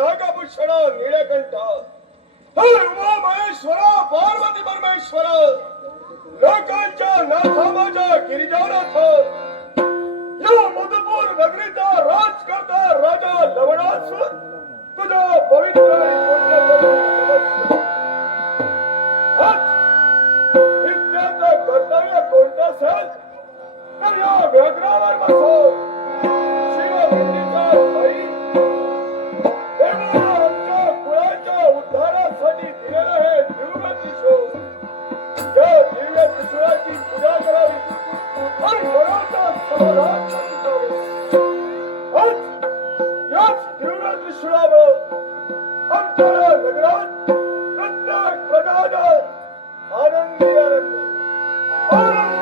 नागभूषण नीलकंठ हे उमा महेश्वर पार्वती परमेश्वर लोकांच्या नाथा माझा गिरिजानाथ या मधुपूर नगरीचा राज करता राजा लवणासूर तुझ्या पवित्र इत्याचं कर्तव्य कोणतं असेल तर या व्याघ्रावर बसो शिवभूतीचा बळी देवाला आमच्या कुळाच्या उद्धारासाठी दिलेलं हे दिव्य त्रिशूळ या दिव्य त्रिशूळाची पूजा करावी आणि मनाचा समाधान करून आज याच दिव्य त्रिशूळावर आमच्या नगरात प्रत्येक प्रजाजन आनंदी आनंदी आनंदी आनंदी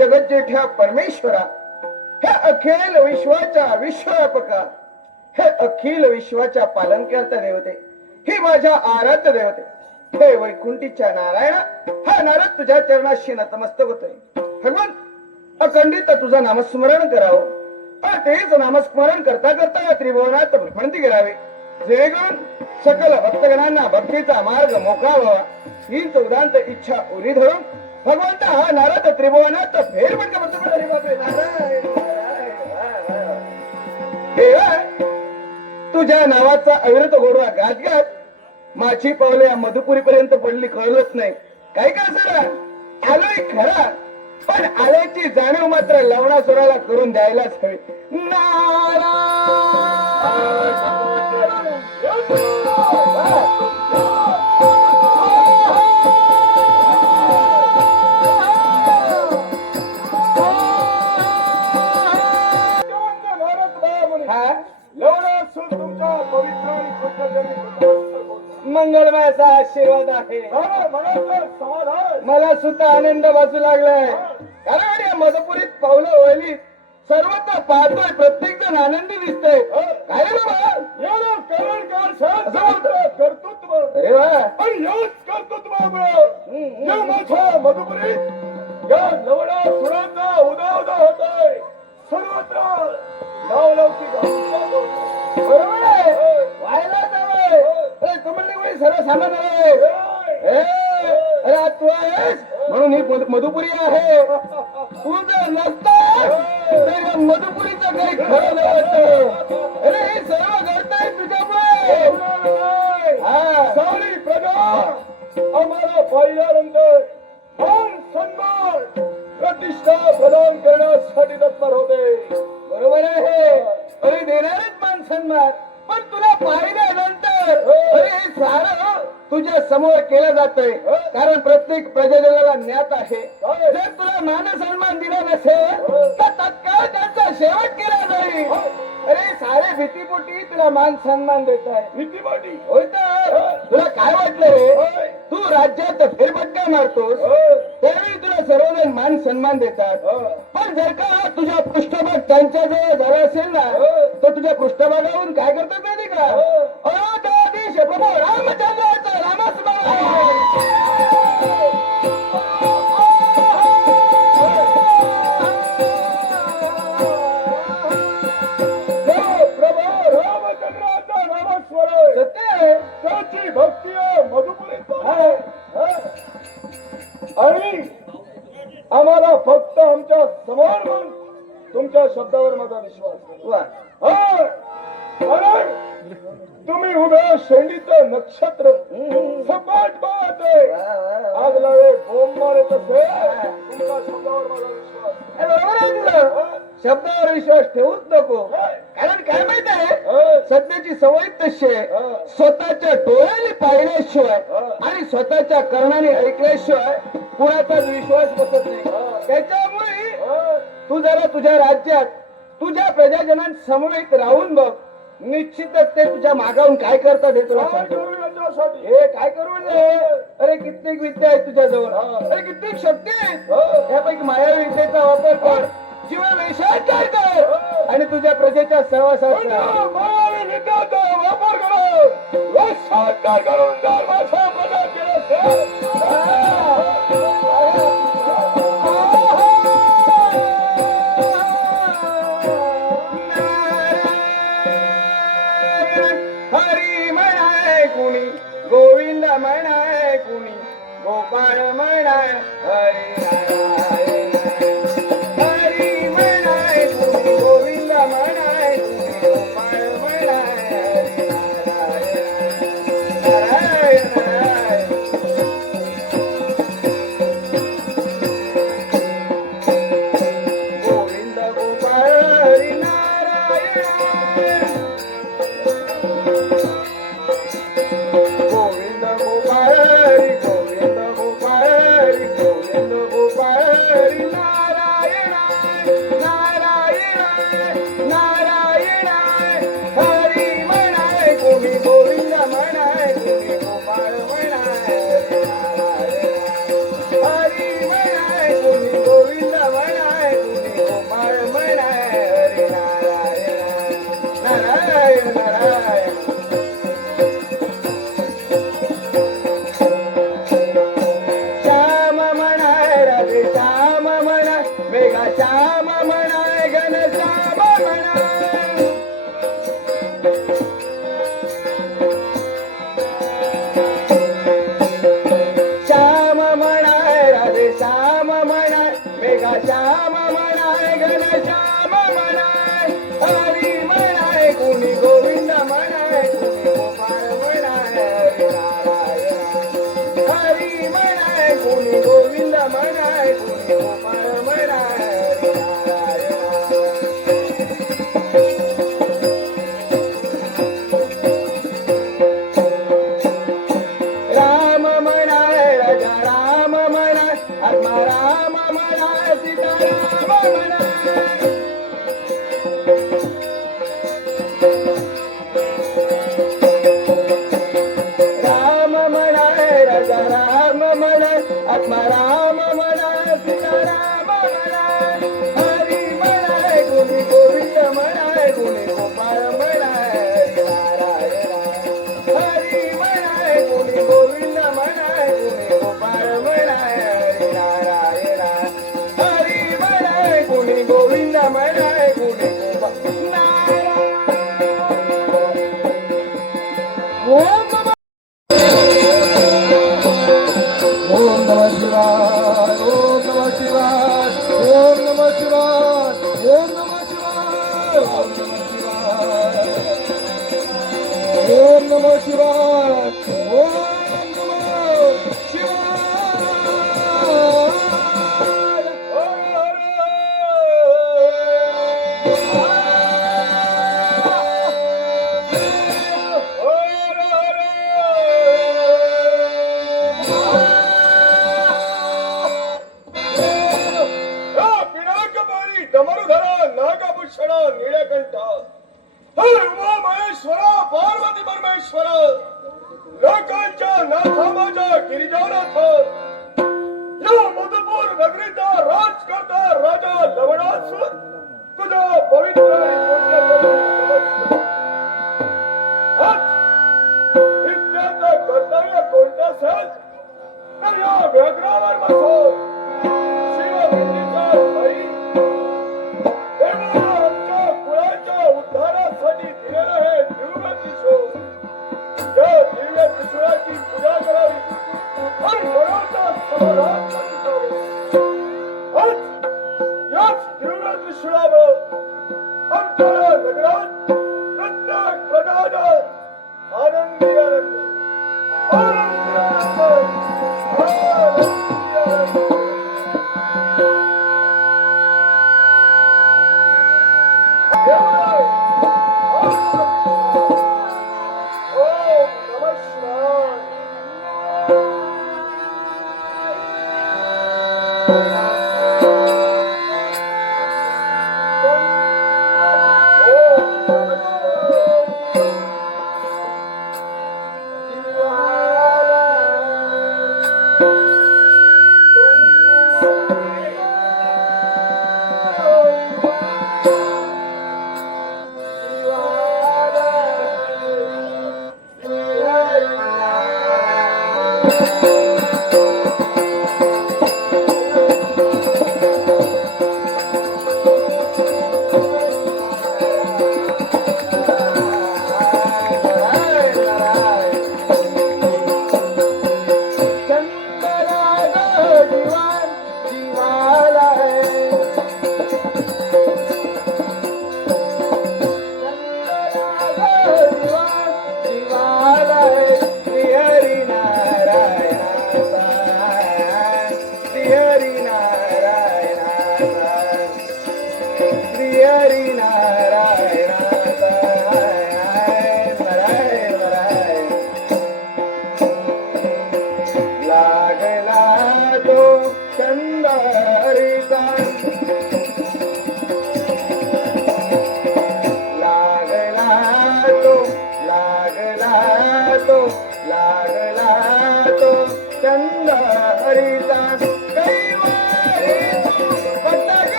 जगत जेठ्या परमेश्वरा हे अखिल विश्वाच्या विश्वव्यापका हे अखिल विश्वाच्या पालनकर्ता देवते हे माझ्या आराध्य देवते हे वैकुंठीच्या नारायणा हा नारद तुझ्या चरणाशी नतमस्तक होतोय भगवान अखंडित तुझं नामस्मरण करावं आणि तेच नामस्मरण करता करता या त्रिभुवनात भ्रमंती करावी जेणेकरून सकल भक्तगणांना भक्तीचा मार्ग मोकळा व्हावा हीच उदांत इच्छा उरी धरून भगवंत हा नारद त्रिभुवनात फेर तुझ्या नावाचा अविरत गोडवा गात गात माझी पावले या मधुपुरी पर्यंत पडली कळलंच नाही काय का सर आलोय खरा पण आल्याची जाणीव मात्र लवणासुराला करून द्यायलाच हवी मंगळमयाचा आशीर्वाद आहे मला सुद्धा आनंद वाजू लागलाय कारण मधुपुरीत पावलं वळली सर्वत्र पाहतोय प्रत्येक जण आनंदी दिसतोय काय रे बाबा याला कारण काय सांग असं बोलतो. कर्तृत्व अरे वा आणि याच कर्तृत्वामुळे या माझ्या मधुपुरीत या लवडा सुरांचा उदा होतोय सर्वत्र नावलौकिक बरोबर आहे व्हायला जावं अरे तुम्हाला कोणी सर्वसामान्य आहे अरे आज तू आहेस म्हणून ही मधुपुरी आहे तू जर नसतास तर या मधुपुरीचं काही खरं नव्हतं अरे हे सर्व घडतंय तुझ्यामुळे हा सारी प्रजा आम्हाला पाहिल्यानंतर मान सन्मान प्रतिष्ठा प्रदान करण्यासाठी तत्पर होते बरोबर आहे अरे देणारच मान सन्मान पण तुला पाहिल्यानंतर अरे हे सारं तुझ्या समोर केलं जातंय कारण प्रत्येक प्रजाजनाला ज्ञात आहे जर तुला मान सन्मान दिला नसेल तर तत्काळ त्यांचा शेवट केला जाईल अरे सारे भीतीपोटी तुला मान सन्मान देत आहे भीतीवाटी होय तर तुला काय वाटलं रे तू राज्यात फेरफटका मारतोस त्यावेळी तुला सर्वजण मान सन्मान देतात पण जर का तुझा पृष्ठभाग त्यांच्या जवळ झाला असेल ना तर तुझ्या पृष्ठभागावरून काय करतात माहिती का अयोध्याधीश प्रभू रामचंद्राचा प्रभू रामचंद्राचा नामस्मरण सत्य आहे त्याची भक्ती मधुपुरीत आणि आम्हाला फक्त आमच्या समान म्हणून तुमच्या शब्दावर माझा विश्वास वा आहे. कारण तुम्ही उभ्या शेंडीचं नक्षत्र सपाट पाहतोय आग लावे बोंब मारत असेल तुमच्या शब्दावर माझा विश्वास हे बरोबर आहे तुझं शब्दावर विश्वास ठेवूच नको कारण काय माहित आहे सध्याची सवय तशी आहे स्वतःच्या डोळ्याने पाहिल्याशिवाय आणि स्वतःच्या कर्णाने ऐकल्याशिवाय कुणाचाच विश्वास बसत नाही त्याच्यामुळे तू जरा तुझ्या राज्यात तुझ्या प्रजाजनांसमवेत राहून बघ निश्चितच ते तुझ्या मागाहून काय करतात हे तुला काय सांगतो. करू याच्यासाठी हे काय करू नये अरे कित्येक विद्या आहेत तुझ्याजवळ अरे कित्येक शक्ती आहेत त्यापैकी माया विद्येचा वापर कर किंवा वेशात काय कर आणि तुझ्या प्रजेच्या सहवासात राहा. मायावी विद्याचा वापर करून वेशात करून जर माझ्या प्रजा केलं हरी म्हणाय कुणी गोविंद म्हणाय कुणी गोपाळ म्हणाय हरी नारायण. हरी म्हणाय कुणी गोविंद म्हणाय कुणी गोपाळ म्हणाय हरी नारायण. नारायण नारायण. गोविंद गोपाळ हरी नारायण. गोविंद गोपाळ हरी गोविंद गोपाळ हरी गोविंद गोपाळ हरी नारायण नारायण नारायण हरी म्हणाय कोणी गोविंद म्हणाय कोणी गोपाळ म्हणाय हरी नारायण. हरी म्हणाय कोणी गोविंद म्हणाय कोणी गोपाळ म्हणाय हरी नारायण नारायण नारायण. श्याम म्हणाय राधे श्याम म्हणाय मेघा श्याम म्हणाय घन श्याम म्हणाय. श्याम म्हणाय राधे श्याम म्हणाय मेघा श्याम म्हणाय घन श्याम म्हणाय. हरी म्हणाय कुणी गोविंद म्हणाय कुणी गोपाळ म्हणाय हरी नारायण. हरी म्हणाय कुणी गोविंद म्हणाय कुणी गोपाळ म्हणाय हरी नारायण. राम म्हणाय राजा राम म्हणाय आत्मा राम म्हणाय सीता राम म्हणाय. राम म्हणाय राजा राम म्हणाय आत्मा राम म्हणाय सीता राम म्हणाय. शिवाय ओम नमः शिवाय ओम नमः शिवाय ओम नमः शिवाय ओम नमः पिनाकपाणी डमरुधरा नागभूषण नीलकंठ हे उमा महेश्वरा पार्वती परमेश्वर लोकांच्या नाथा माझा गिरिजानाथ या मधुपूर नगरीचा राज करता राजा लवणासूर तुझ्या पवित्र आज इतक्याचं कर्तव्य कोणतं असेल तर या व्याघ्रावर बसून शिवभूमीचा बळी तेव्हा आमच्या कुळाच्या उद्धारासाठी दिलेलं हे दिव्य त्रिशूळ त्या दिव्य त्रिशूळाची पूजा करावी आणि मनाचा समाधान करून घ्यावे. आज याच दिव्य त्रिशूळावर आमच्या या नगरात प्रत्येक प्रजाजन आनंदी आनंदी आनंदी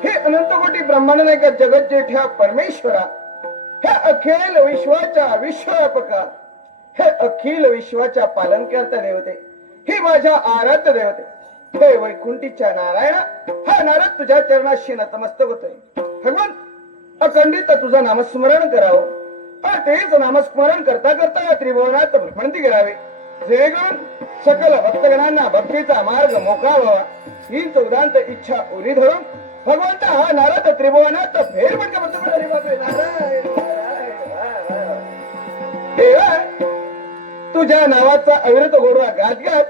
आनंदी आनंदी ब्रह्मांड नाही का जगत जेठ्या परमेश्वरा हे अखिल विश्वाच्या विश्वव्यापका हे अखिल विश्वाच्या पालनकर्ता देवते ही माझ्या आराध्य देवते हे वैकुंठीच्या नारायणा हा नारद तुझ्या चरणाशी नतमस्तक होतोय. भगवान अखंडित तुझं नामस्मरण करावं आणि तेच नामस्मरण करता करता या त्रिभुवनात भ्रमंती करावी जेणेकरून सकल भक्तगणांना भक्तीचा मार्ग मोकळा व्हावा हीच उदांत इच्छा उरी धरून भगवंत हा नारद त्रिभुवनात फेर देवा तुझ्या नावाचा अविरत गोडवा गात गात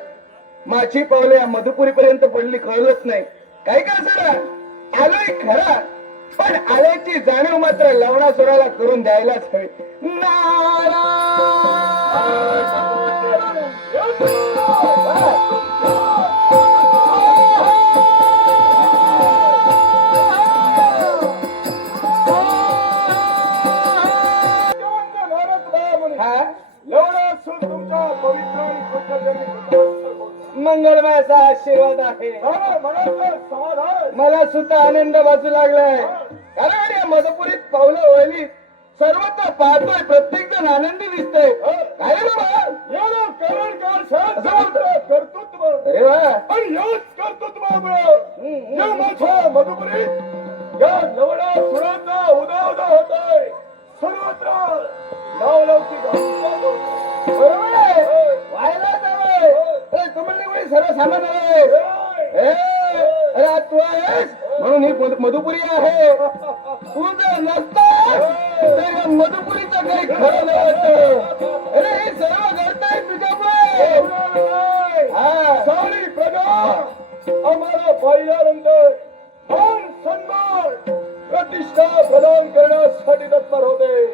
माझी पावले या मधुपुरी पर्यंत पडली कळलंच नाही काय का सर आलोय खरा पण आल्याची जाणीव मात्र लवणासुराला करून द्यायलाच हवी. हा लवणासूर तुमच्या पवित्र आणि कृतज्ञतेने मंगळमय असा आशीर्वाद आहे. मनाचं समाधान मला सुद्धा आनंद वाचू लागलाय. कारण या मधुपुरीत पावलं वळली सर्वत्र पाहतोय प्रत्येक जण आनंदी दिसतोय. काय रे बाबा याला कारण काय सांग कर्तृत्व अरे वा आणि याच कर्तृत्वामुळे या माझ्या मधुपुरीत या लवणा सुराचा उदा होतोय. सर्वत्र नावलौकिक बरोबर आहे. व्हायला जावं तुम्हाला कोणी सर्वसामान्य आहे. अरे आज तू आहेस म्हणून ही मधुपुरी आहे. तू जर नसतास तर या मधुपुरीचं काही खरं नाही वाटत. अरे हे सर्व घडतंय तुझ्यामुळे. सारी प्रजा आम्हाला पाहिल्यानंतर मान सन्मान प्रतिष्ठा प्रदान करण्यासाठी तत्पर होते.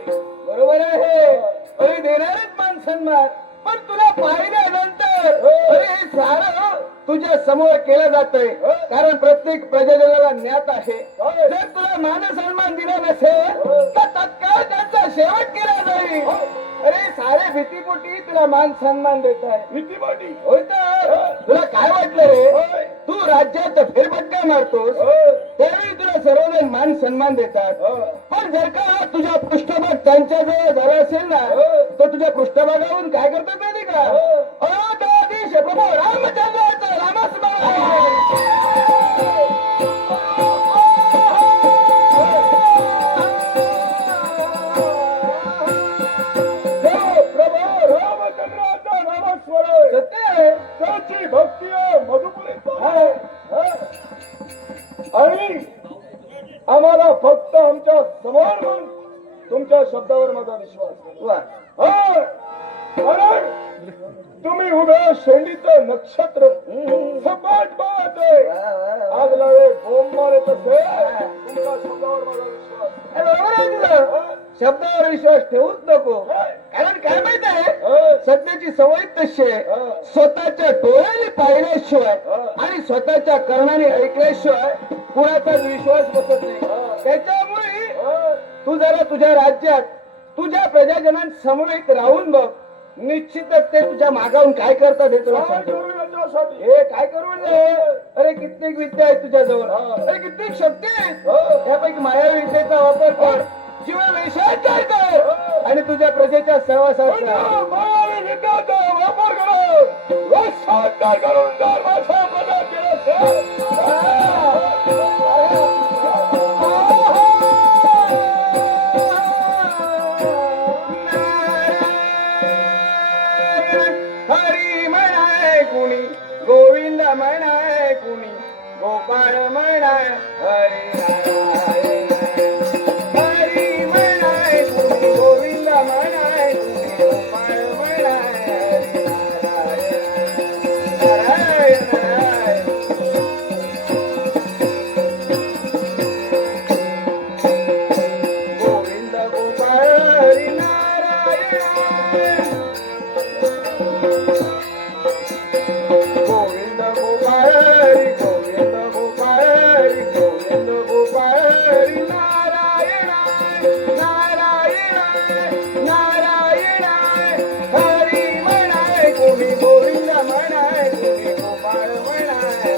बरोबर आहे. अरे देणारच मान सन्मान. पण तुला पाहिल्यानंतर अरे हे सारं तुझ्या समोर केलं जातंय. कारण प्रत्येक प्रजाजनाला ज्ञात आहे जर तुला मान सन्मान दिला नसेल तर तत्काळ त्यांचा शेवट केला जाईल. अरे सारे भीतीपोटी तुला मान सन्मान देत आहे. भीतीपोटी होय तर तुला काय वाटलं रे? तू राज्यात फेरफटका मारतोस त्यावेळी तुला सर्वजण मान सन्मान देतात. पण जर का तुझा पृष्ठभाग त्यांच्या जवळ झाला असेल ना तर तुझ्या पृष्ठभागावरून काय करतात माहिती का? अयोध्याधीश प्रभू रामचंद्राचा रामचंद्राचा नामस्मरण सत्य आहे. त्याची भक्ती मधुपुरीत आणि आम्हाला फक्त आमच्या समान म्हणून तुमच्या शब्दावर माझा विश्वास वा कारण तुम्ही उभ्या शेंडीचं नक्षत्र सपाट पाहतोय. आग लावे बोंब मारत असेल तुमच्या शब्दावर माझा विश्वास. बरोबर आहे तुझं. शब्दावर विश्वास ठेवूच नको. कारण काय माहित आहे सध्याची सवय तशी आहे. स्वतःच्या डोळ्याने पाहिल्याशिवाय आणि स्वतःच्या कर्णाने ऐकल्याशिवाय कुणाचाच विश्वास बसत नाही. त्याच्यामुळे तू जरा तुझ्या राज्यात तुझ्या प्रजाजनांसमवेत राहून बघ. निश्चितच ते तुझ्या मागाहून काय करतात हे तुला काय सांगतो. करू याच्यासाठी? हे काय करू म्हणजे अरे कित्येक विद्या आहेत तुझ्याजवळ. अरे कित्येक शक्ती आहेत. त्यापैकी माया विद्येचा वापर कर. जीवन विषयाचार कर आणि तुझ्या प्रजेच्या सहवासात राहा. मायावी विद्याचा वापर करून रोषांतर करून जर माझा प्रजा केला हरी म्हणाय कुणी गोविंद म्हणाय कुणी गोपाळ म्हणाय हरी हरी म्हणाय कुणी गोविंद म्हणाय कुणी गोपाळ म्हणाय हरी नारायण नारायण गोविंद गोपाळ हरी नारायण गोविंद गोपाळ हरी गोविंद गोपाळ हरी गोविंद गोपाळ हरी नारायण नारायण नारायण हरी म्हणाय कोणी गोविंद म्हणाय कोणी गोपाळ म्हणाय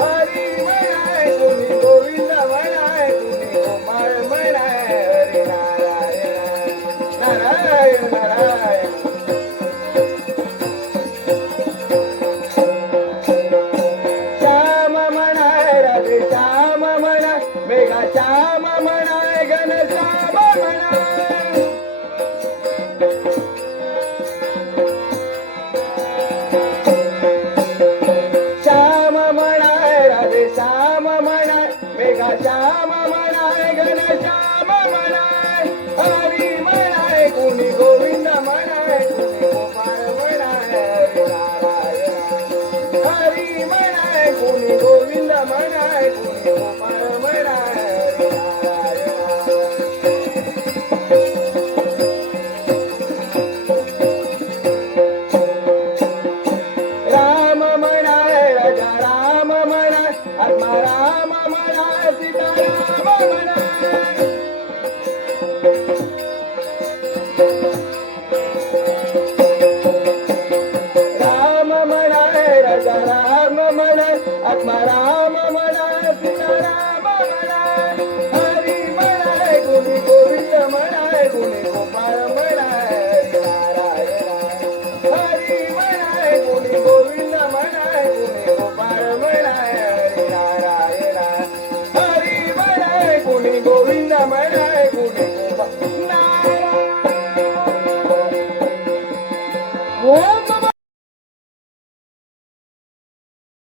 हरी म्हणाय कोणी गोविंद म्हणाय कोणी गोपाळ म्हणाय हरी नारायण नारायण नारायण श्याम म्हणाय राधे श्याम म्हणाय मेघा श्याम म्हणाय घन श्याम म्हणाय श्याम म्हणाय राधे श्याम म्हणाय मेघा श्याम म्हणाय घन श्याम म्हणाय हरी म्हणाय कोणी गोविंद म्हणाय कोणी गोपाळ म्हणाय हरी नारायण हरी म्हणाय कोणी गोविंद म्हणाय कोणी गोपाळ म्हणा राम म्हणा राजा राम म्हणा आत्मा राम म्हणा सीता राम म्हणा राम म्हणा राजा राम म्हणा आत्मा राम म्हणा सीता राम म्हणा हरी म्हणा गुणी गोविंद म्हणा गुणी गोपाळ म्हणा नारायण हरी म्हणा गुणी गोविंद म्हणा गुणी गोपाळ म्हणा नारायण हरी म्हणा गुणी गोविंद म्हणा गुणी गोपाळ नारायण ओम